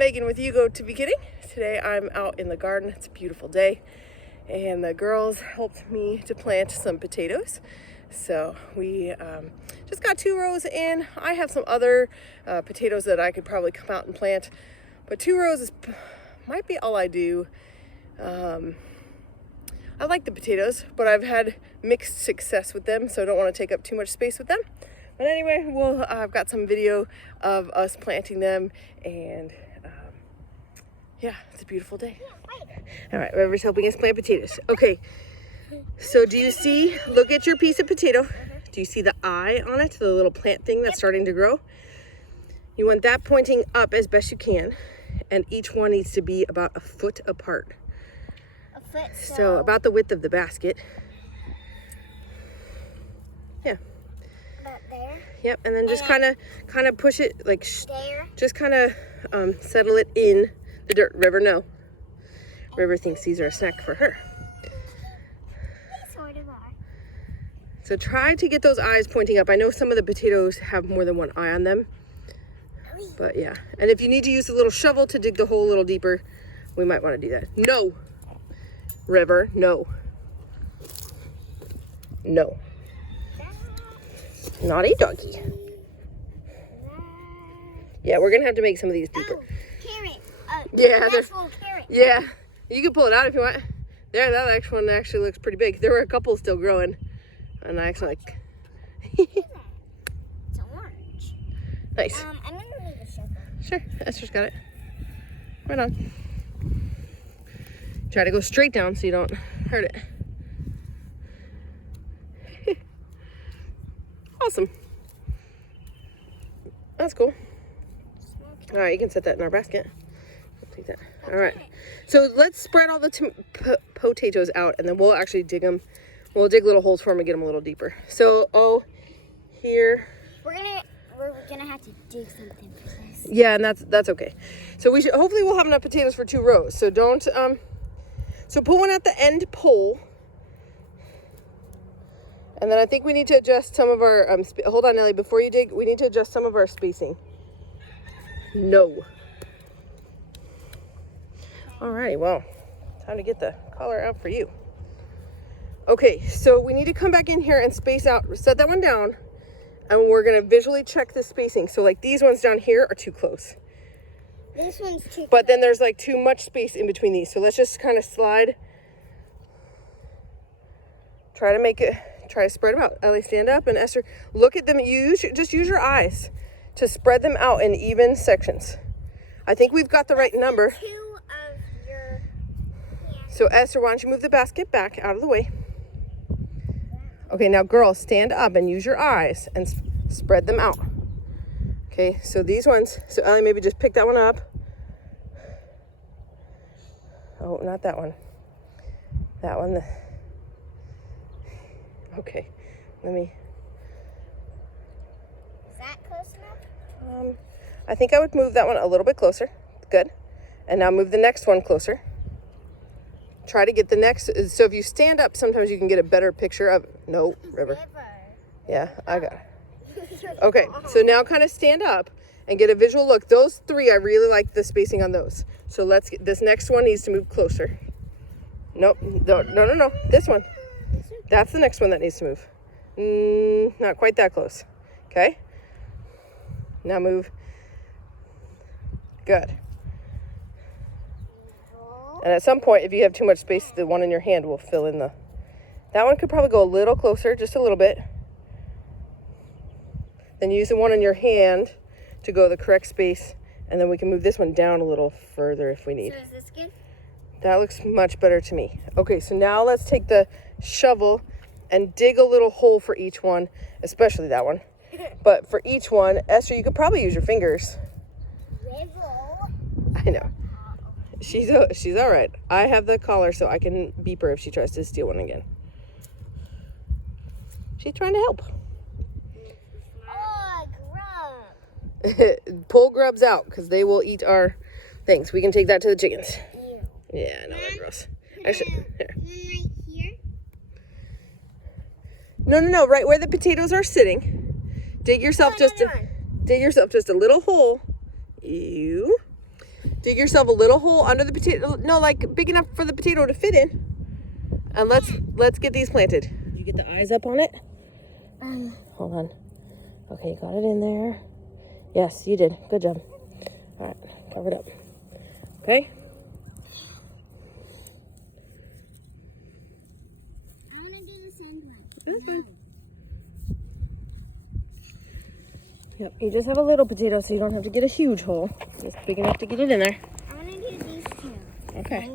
Megan with You Go to Be Kidding. Today I'm out in the garden. It's a beautiful day and the girls helped me to plant some potatoes. So we just got 2 rows in. I have some other potatoes that I could probably come out and plant, but 2 rows might be all I do. I like the potatoes, but I've had mixed success with them, so I don't want to take up too much space with them. But anyway, I've got some video of us planting them, and yeah, it's a beautiful day. All right, River's helping us plant potatoes. Okay, so do you see, look at your piece of potato. Do you see the eye on it, the little plant thing that's starting to grow? You want that pointing up as best you can, and each one needs to be about a foot apart. A foot? So about the width of the basket. Yeah. About there? Yep, and then just kind of push it like there. Just kind of settle it in the dirt. River, no. River thinks these are a snack for her. They sort of are. So try to get those eyes pointing up. I know some of the potatoes have more than one eye on them. But yeah, and if you need to use a little shovel to dig the hole a little deeper, we might want to do that. No, River, no. No. Naughty doggy. Yeah, we're gonna have to make some of these deeper. Oh, carrot. Yeah, carrot. Yeah, you can pull it out if you want. There, that one actually looks pretty big. There were a couple still growing, and I actually like. It's orange. Nice. I'm gonna leave a shovel. Sure, Esther's got it. Right on. Try to go straight down so you don't hurt it. Awesome. That's cool. All right, you can set that in our basket. I'll take that. All right. So let's spread all the potatoes out, and then we'll actually dig them. We'll dig little holes for them and get them a little deeper. So, here. We're gonna have to dig something for this. Yeah, and that's okay. So hopefully we'll have enough potatoes for 2 rows. So don't so put one at the end pole. And then I think we need to adjust some of our, hold on, Nelly, before you dig, we need to adjust some of our spacing. No. All right, well, time to get the collar out for you. Okay, so we need to come back in here and space out, set that one down, and we're gonna visually check the spacing. So like these ones down here are too close. This one's too But then there's like too much space in between these. So let's just kind of slide. Try to spread them out. Ellie, stand up, and Esther, look at them. Just use your eyes to spread them out in even sections. I think we've got the right number. 2 of your hands. So Esther, why don't you move the basket back out of the way? Okay, now girls, stand up and use your eyes and spread them out. Okay, so these ones, so Ellie, maybe just pick that one up. Oh, not that one. That one. Okay, let me. Is that close enough? I think I would move that one a little bit closer. Good. And now move the next one closer. Try to get the next. So if you stand up, sometimes you can get a better picture of. No, River. Yeah, I got it. Okay, so now kind of stand up and get a visual look. Those 3, I really like the spacing on those. So let's get, this next one needs to move closer. Nope, no. This one. That's the next one that needs to move. Not quite that close. Okay. Now move. Good. And at some point, if you have too much space, the one in your hand will fill in the... That one could probably go a little closer, just a little bit. Then use the one in your hand to go the correct space. And then we can move this one down a little further if we need. So is this good? That looks much better to me. Okay, so now let's take the shovel and dig a little hole for each one, especially that one. But for each one, Esther, you could probably use your fingers. I know. She's all right. I have the collar, so I can beep her if she tries to steal one again. She's trying to help. Oh, grub. Pull grubs out, because they will eat our things. We can take that to the chickens. Ew. Yeah, no, they're gross. Actually, here. Right here? No, right where the potatoes are sitting. Dig yourself just a little hole. Dig yourself a little hole under the potato. No, like big enough for the potato to fit in. And let's get these planted. Did you get the eyes up on it? Hold on. Okay, got it in there. Yes, you did. Good job. All right, cover it up. Okay. I want to do the sand one. This one. Yep, you just have a little potato, so you don't have to get a huge hole. Just big enough to get it in there. I want to do these two. Okay.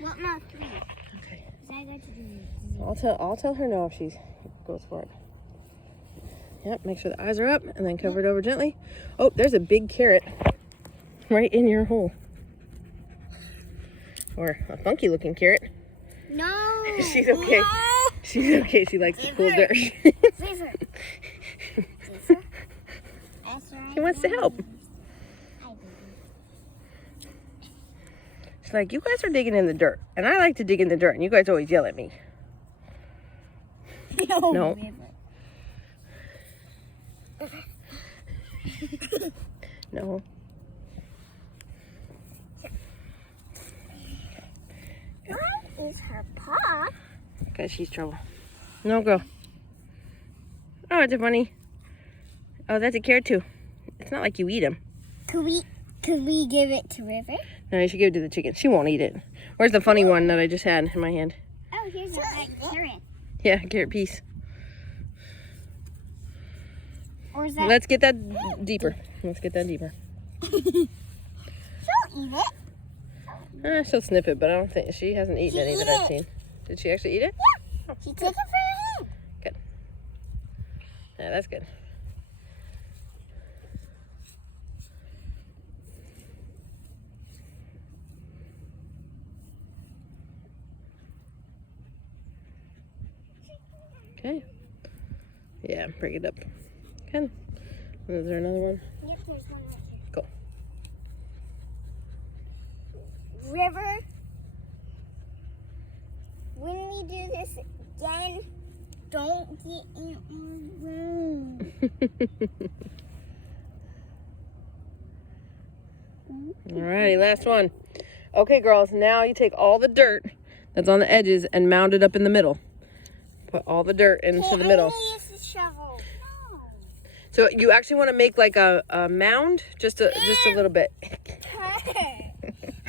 Well, no, 3. Okay. So I got to do these. I'll tell her no if she goes for it. Yep, make sure the eyes are up and then cover it over gently. Oh, there's a big carrot right in your hole. Or a funky looking carrot. No. She's okay. No. She's okay. She likes the cool dirt. Scissor. She wants to help. She's like, you guys are digging in the dirt. And I like to dig in the dirt. And you guys always yell at me. No. No. Where is her paw? Because she's trouble. No, go. Oh, it's a bunny. Oh, that's a carrot too. It's not like you eat them. Could we give it to River? No, you should give it to the chicken. She won't eat it. Where's the funny one that I just had in my hand? Oh, here's a carrot. Yeah, carrot piece. Or is that? Let's get that deeper. Let's get that deeper. She'll eat it. She'll sniff it, but I don't think she hasn't eaten any that I've seen. Did she actually eat it? Yeah. She took it from her hand. Good. Yeah, that's good. Okay. Yeah, bring it up. Good. Is there another one? Yep, there's one right here. Go. River, when we do this again, don't get in our room. Alrighty, last one. Okay, girls, now you take all the dirt that's on the edges and mound it up in the middle. Put all the dirt into the middle. I use the shovel. No. So you actually want to make like a mound, just a little bit.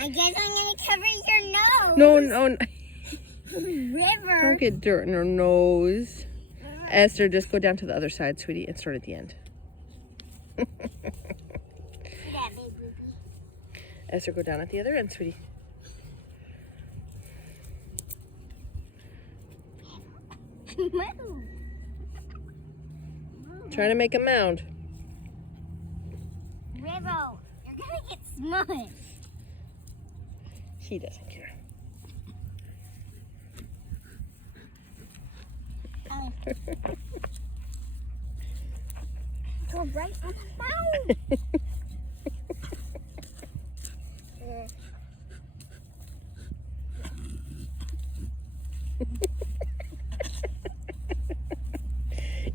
I guess I'm gonna cover your nose. No, River. don't get dirt in her nose. Esther, just go down to the other side, sweetie, and start at the end. That big baby. Esther, go down at the other end, sweetie. Move. Trying to make a mound. River, you're gonna get smushed. She doesn't care. Oh. Go right on the mound.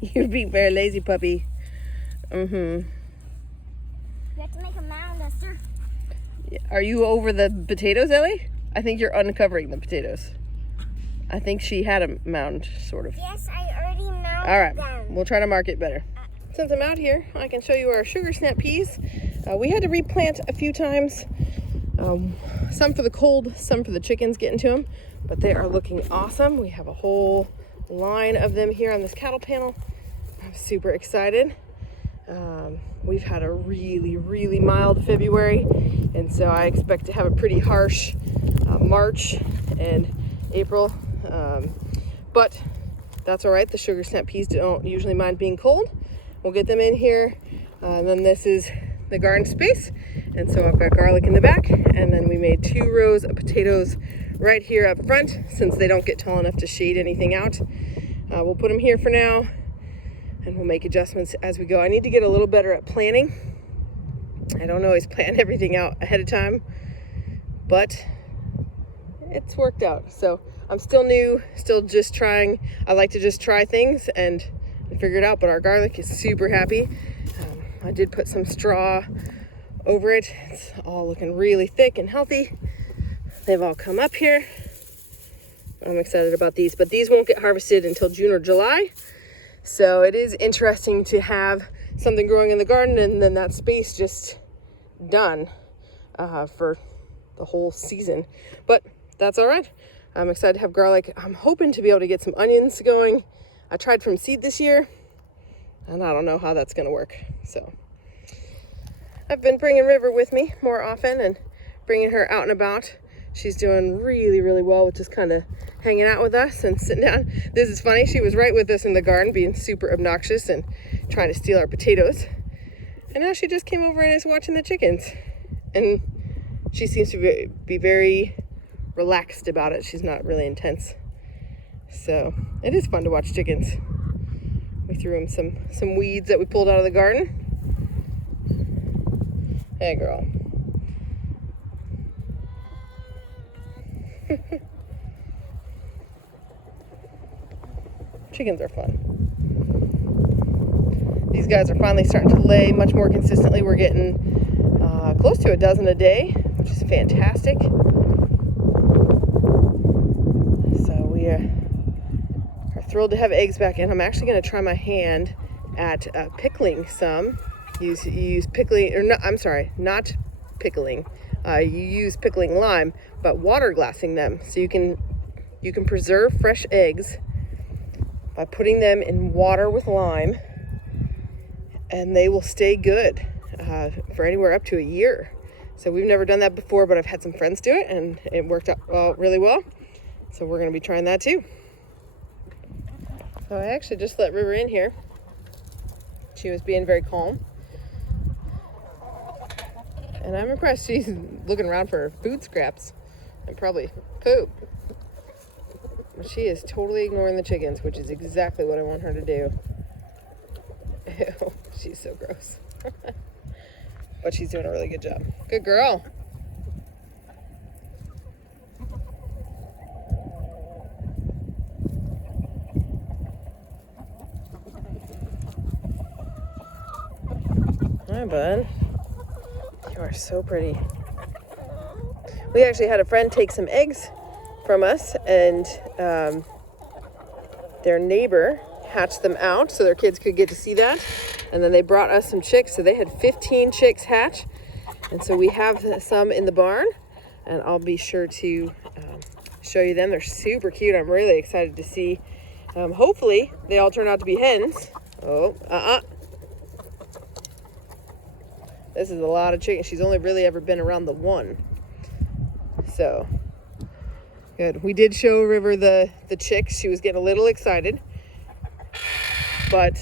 You're being very lazy, puppy. Mm-hmm. You have to make a mound, Esther. Are you over the potatoes, Ellie? I think you're uncovering the potatoes. I think she had a mound, sort of. Yes, I already mounded All right, them. we'll try to mark it better. Since I'm out here, I can show you our sugar snap peas. We had to replant a few times. Some for the cold, some for the chickens getting to them. But they are looking awesome. We have a whole line of them here on this cattle panel. I'm super excited. We've had a really mild February, and so I expect to have a pretty harsh March and April. But that's all right. The sugar snap peas don't usually mind being cold. We'll get them in here. And then this is the garden space. And so I've got garlic in the back, and then we made 2 rows of potatoes right here up front since they don't get tall enough to shade anything out. We'll put them here for now, and we'll make adjustments as we go. I need to get a little better at planning. I don't always plan everything out ahead of time, but it's worked out. So I'm still new, still just trying. I like to just try things and figure it out, but our garlic is super happy. I did put some straw over it. It's all looking really thick and healthy. They've all come up here. I'm excited about these, but these won't get harvested until June or July. So it is interesting to have something growing in the garden and then that space just done for the whole season. But that's all right. I'm excited to have garlic. I'm hoping to be able to get some onions going. I tried from seed this year, and I don't know how that's going to work. So I've been bringing River with me more often and bringing her out and about. She's doing really, really well with just kind of hanging out with us and sitting down. This is funny. She was right with us in the garden being super obnoxious and trying to steal our potatoes. And now she just came over and is watching the chickens. And she seems to be very relaxed about it. She's not really intense. So it is fun to watch chickens. We threw them some weeds that we pulled out of the garden. Hey, girl. Chickens are fun. These guys are finally starting to lay much more consistently. We're getting close to a dozen a day, which is fantastic. So we are thrilled to have eggs back in. I'm actually going to try my hand at pickling some. You use pickling, or no, I'm sorry, not pickling. You use pickling lime, but water glassing them. So you can preserve fresh eggs by putting them in water with lime, and they will stay good for anywhere up to a year. So we've never done that before, but I've had some friends do it, and it worked out really well. So we're going to be trying that too. So I actually just let River in here. She was being very calm. And I'm impressed. She's looking around for food scraps and probably poop. But she is totally ignoring the chickens, which is exactly what I want her to do. Ew, she's so gross. But she's doing a really good job. Good girl. Hi, bud. You are so pretty. We actually had a friend take some eggs from us, and their neighbor hatched them out so their kids could get to see that. And then they brought us some chicks, so they had 15 chicks hatch. And so we have some in the barn, and I'll be sure to show you them. They're super cute. I'm really excited to see. Hopefully they all turn out to be hens. Oh, This is a lot of chickens. She's only really ever been around the one. So, good. We did show River the chicks. She was getting a little excited. But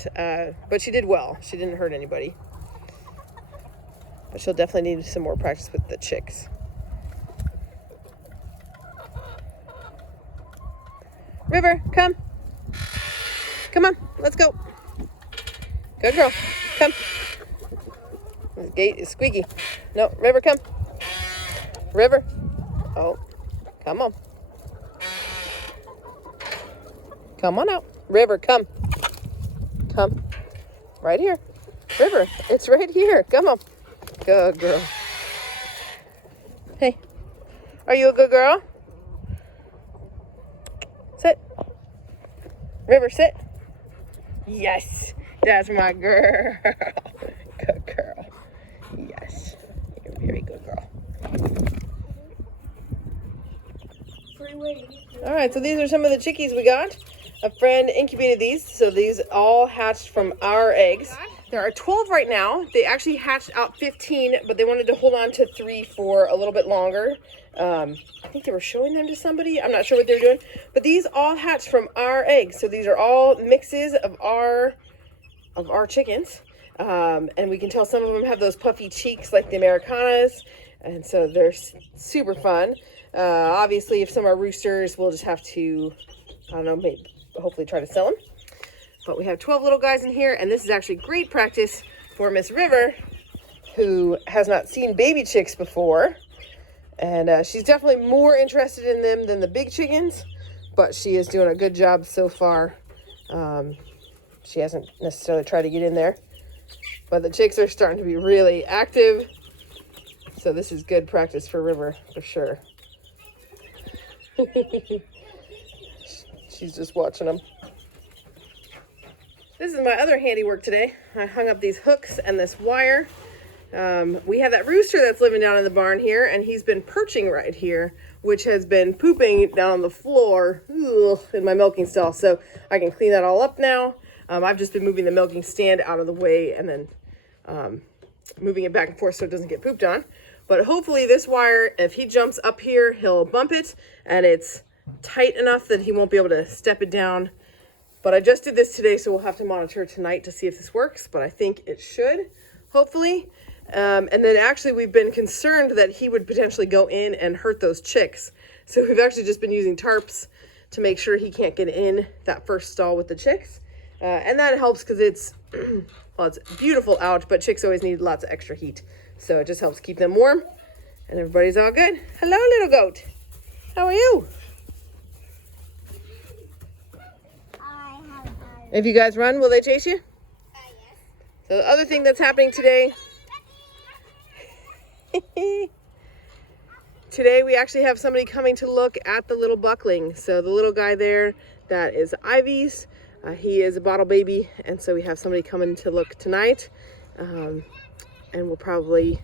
she did well. She didn't hurt anybody. But she'll definitely need some more practice with the chicks. River, come. Come on, let's go. Good girl, come. This gate is squeaky. No, River, come. River. Oh, come on. Come on out. River, come. Come. Right here. River, it's right here. Come on. Good girl. Hey, are you a good girl? Sit. River, sit. Yes, that's my girl. Good girl. Yes, you're a very good girl. All right, so these are some of the chickies we got. A friend incubated these, so these all hatched from our eggs. There are 12 right now. They actually hatched out 15, but they wanted to hold on to 3 for a little bit longer. I think they were showing them to somebody. I'm not sure what they were doing, but these all hatched from our eggs. So these are all mixes of our chickens. And we can tell some of them have those puffy cheeks like the Americanas. And so they're super fun. Obviously, if some are roosters, we'll just have to, I don't know, maybe hopefully try to sell them. But we have 12 little guys in here, and this is actually great practice for Miss River, who has not seen baby chicks before. And she's definitely more interested in them than the big chickens, but she is doing a good job so far. She hasn't necessarily tried to get in there, but the chicks are starting to be really active. So this is good practice for River, for sure. She's just watching them. This is my other handiwork today. I hung up these hooks and this wire. We have that rooster that's living down in the barn here, and he's been perching right here, which has been pooping down on the floor in my milking stall. So I can clean that all up now. I've just been moving the milking stand out of the way and then moving it back and forth so it doesn't get pooped on. But hopefully this wire, if he jumps up here, he'll bump it, and it's tight enough that he won't be able to step it down. But I just did this today, so we'll have to monitor tonight to see if this works, but I think it should, hopefully. And then actually we've been concerned that he would potentially go in and hurt those chicks. So we've actually just been using tarps to make sure he can't get in that first stall with the chicks. And that helps because it's, well, it's beautiful out, but chicks always need lots of extra heat. So it just helps keep them warm, and everybody's all good. Hello, little goat. How are you? If you guys run, will they chase you? Yes. So the other thing that's happening today, today we actually have somebody coming to look at the little buckling. So the little guy there, that is Ivy's. He is a bottle baby, and so we have somebody coming to look tonight. And we'll probably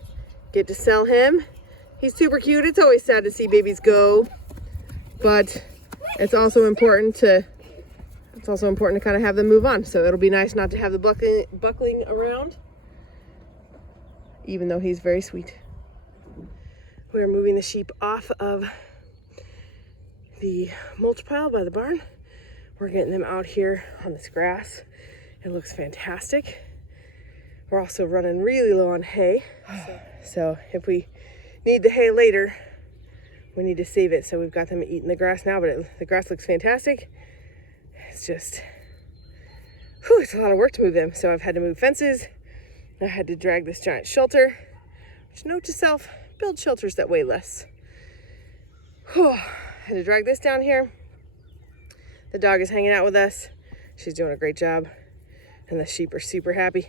get to sell him. He's super cute. It's always sad to see babies go, but it's also important to kind of have them move on. So it'll be nice not to have the buckling around, even though he's very sweet. We're moving the sheep off of the mulch pile by the barn. We're getting them out here on this grass. It looks fantastic. We're also running really low on hay. So if we need the hay later, we need to save it. So we've got them eating the grass now, but the grass looks fantastic. It's just, it's a lot of work to move them. So I've had to move fences. I had to drag this giant shelter. Which, note to self, build shelters that weigh less. I had to drag this down here. The dog is hanging out with us. She's doing a great job. And the sheep are super happy.